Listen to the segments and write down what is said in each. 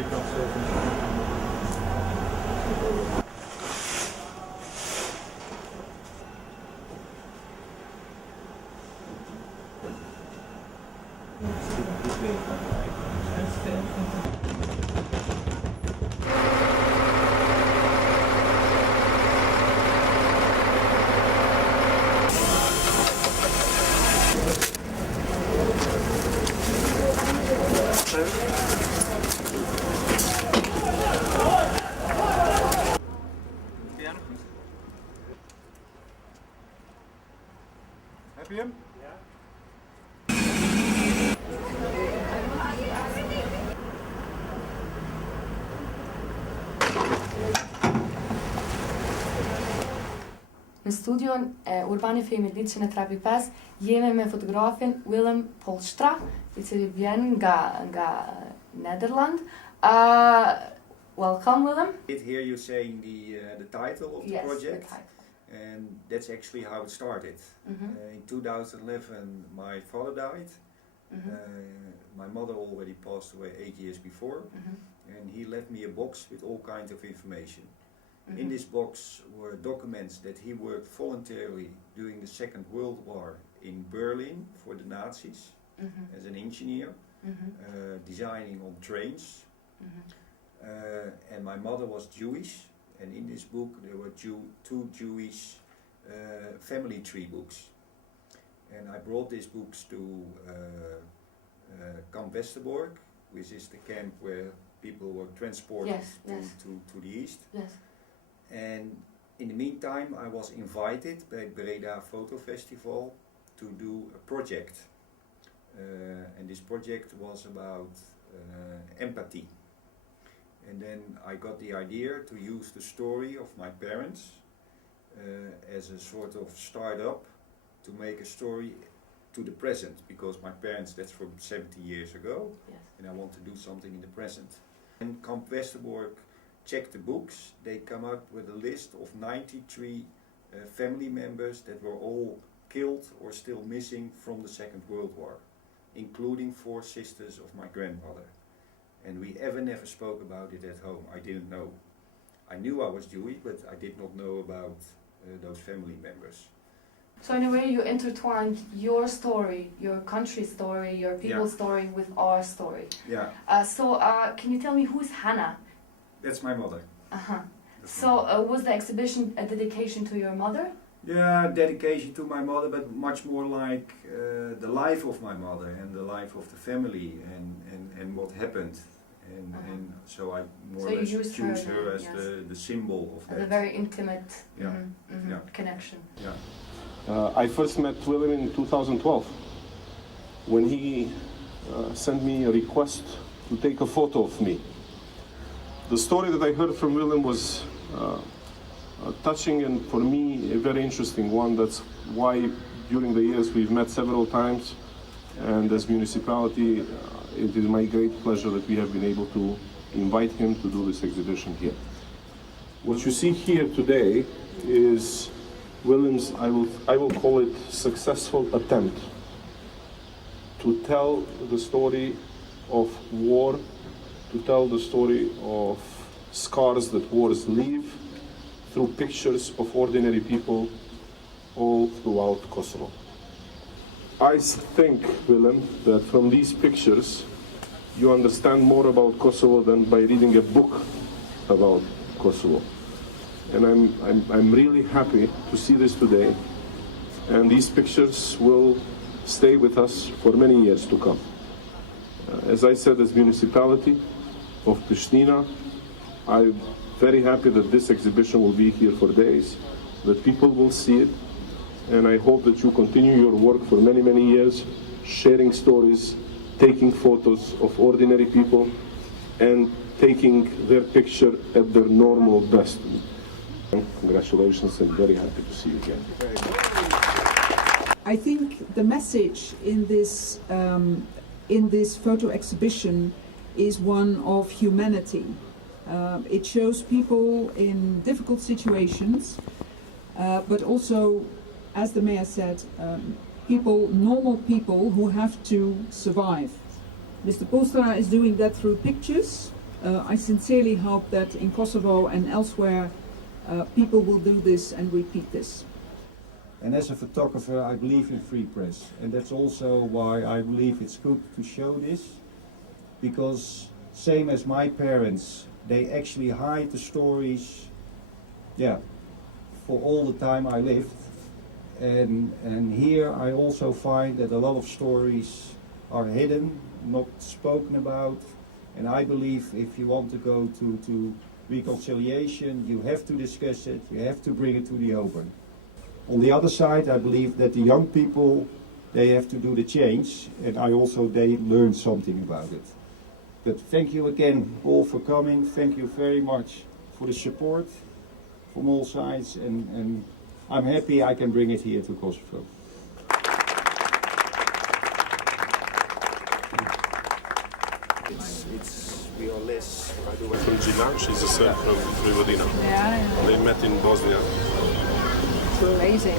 je kan zelf niet. Heb je hem? Ja. Në studion e Urbani Filmit 135 jemi me fotografin Willem Poelstra, I cili vjen nga Nederland. Welcome, Willem. Here you're saying the title of the Yes, project, the title. and that's actually how it started. In 2011 my father died. My mother already passed away 8 years before, and he left me a box with all kinds of information. In this box were documents that he worked voluntarily during the Second World War in Berlin for the Nazis as an engineer, designing on trains. And my mother was Jewish, and in this book there were two Jewish family tree books. And I brought these books to Kamp Westerbork, which is the camp where people were transported to the east. Yes. And in the meantime I was invited by Breda Photo Festival to do a project. And this project was about empathy. And then I got the idea to use the story of my parents as a sort of start-up to make a story to the present, because my parents, that's from 70 years ago, and I want to do something in the present. And Kamp Westerbork checked the books. They come up with a list of 93 family members that were all killed or still missing from the Second World War, including 4 sisters of my grandmother. And we never spoke about it at home. I didn't know. I knew I was Jewish, but I did not know about those family members. So in a way you intertwined your story, your country's story, your people's story with our story. Yeah. Can you tell me who's Hanna? That's my mother. Was the exhibition a dedication to your mother? Yeah, dedication to my mother, but much more like the life of my mother and the life of the family and what happened. And so I more or less choose her as the symbol of that. A very intimate connection. Yeah. I first met Willem in 2012 when he sent me a request to take a photo of me. The story that I heard from Willem was touching and for me a very interesting one. That's why during the years we've met several times, and as municipality it is my great pleasure that we have been able to invite him to do this exhibition here. What you see here today is Willem's, I will call it, successful attempt to tell the story of war, to tell the story of scars that wars leave through pictures of ordinary people all throughout Kosovo. I think, Willem, that from these pictures you understand more about Kosovo than by reading a book about Kosovo. And I'm really happy to see this today, and these pictures will stay with us for many years to come. As I said, as municipality of Pristiana, I'm very happy that this exhibition will be here for days, that people will see it, and I hope that you continue your work for many, many years, sharing stories, taking photos of ordinary people, and taking their picture at their normal best. Congratulations, and very happy to see you again. I think the message in this photo exhibition is one of humanity. It shows people in difficult situations, but also, as the mayor said, normal people who have to survive. Mr. Poelstra is doing that through pictures, I sincerely hope that in Kosovo and elsewhere people will do this and repeat this. And as a photographer, I believe in free press, and that's also why I believe it's good to show this, because same as my parents, they actually hide the stories, for all the time I lived. And here I also find that a lot of stories are hidden, not spoken about, and I believe if you want to go to reconciliation, you have to discuss it, you have to bring it to the open. On the other side, I believe that the young people, they have to do the change, and they learn something about it. But thank you again all for coming, thank you very much for the support from all sides, and I'm happy I can bring it here to Kosovo. We are less. From Gina, she's a son from Privodina. Ja. They met in Bosnia. Amazing.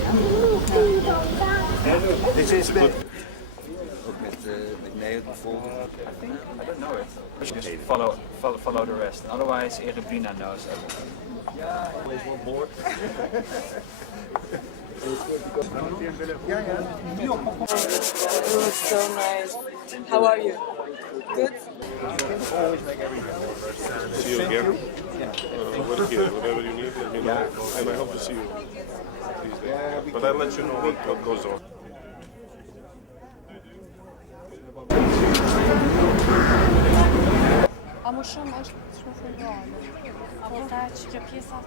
Dit is ook met Nederland bijvoorbeeld. I don't know it. Just follow the rest. Otherwise, Erebrina knows everything. Yeah, always one more. It was so nice. How are you? Good? See you again. We're here. Whatever you need, let me know. And I hope to see you these days. But I'll let you know what goes on. A muszą aż podać piesa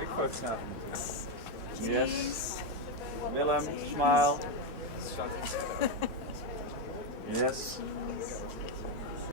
Big focus now. Yes. Willem, smile. Yes.